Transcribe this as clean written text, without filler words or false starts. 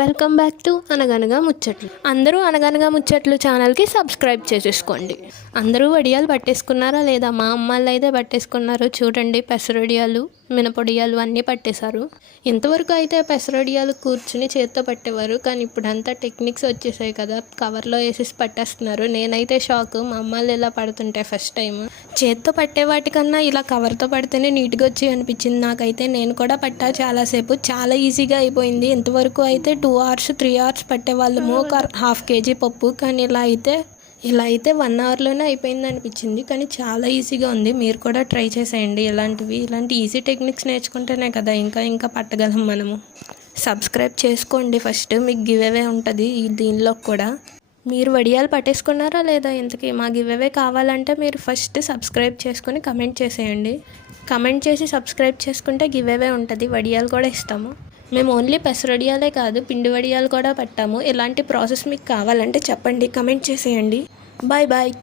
Welcome back to అనగనగా ముచ్చట్లు. అందరూ అనగనగా ముచ్చట్లు ఛానల్కి సబ్స్క్రైబ్ చేసేసుకోండి. అందరూ వడియాలు పట్టేసుకున్నారా లేదా? మా అమ్మాళ్ళు అయితే పట్టేసుకున్నారు. చూడండి, పెసరొడియాలు, మినపొడియాలు అన్నీ పట్టేశారు. ఇంతవరకు అయితే పెసరొడియాలు కూర్చుని చేత్తో పట్టేవారు, కానీ ఇప్పుడంతా టెక్నిక్స్ వచ్చేసాయి కదా, కవర్లో వేసేసి పట్టేస్తున్నారు. నేనైతే షాక్, మా అమ్మాళ్ళు ఇలా పడుతుంటే ఫస్ట్ టైం. చేత్తో పట్టే వాటికన్నా ఇలా కవర్తో పడితేనే నీట్గా వచ్చి అనిపించింది నాకైతే. నేను కూడా పట్టా చాలాసేపు, చాలా ఈజీగా అయిపోయింది. ఇంతవరకు అయితే 2 hours 3 hours పట్టేవాళ్ళము ఒక ½ kg పప్పు, కానీ ఇలా అయితే 1 hourలోనే అయిపోయింది అనిపించింది. కానీ చాలా ఈజీగా ఉంది. మీరు కూడా ట్రై చేసేయండి. ఇలాంటి ఈజీ టెక్నిక్స్ నేర్చుకుంటేనే కదా ఇంకా పట్టగలం మనము. సబ్స్క్రైబ్ చేసుకోండి ఫస్ట్, మీకు గివ్ అవే ఉంటుంది దీనిలో కూడా. మీరు వడియాలు పట్టేసుకున్నారా లేదా? ఇంతకీ మా గివ్ అవే కావాలంటే మీరు ఫస్ట్ సబ్స్క్రైబ్ చేసుకొని కమెంట్ చేసేయండి. కమెంట్ చేసి సబ్స్క్రైబ్ చేసుకుంటే గివ్ అవే ఉంటుంది, వడియాలు కూడా ఇస్తాము. మేము ఓన్లీ పెసరొడియాలే కాదు, పిండి వడియాలు కూడా పట్టాము. ఇలాంటి ప్రాసెస్ మీకు కావాలంటే చెప్పండి, కమెంట్ చేసేయండి. Bye bye.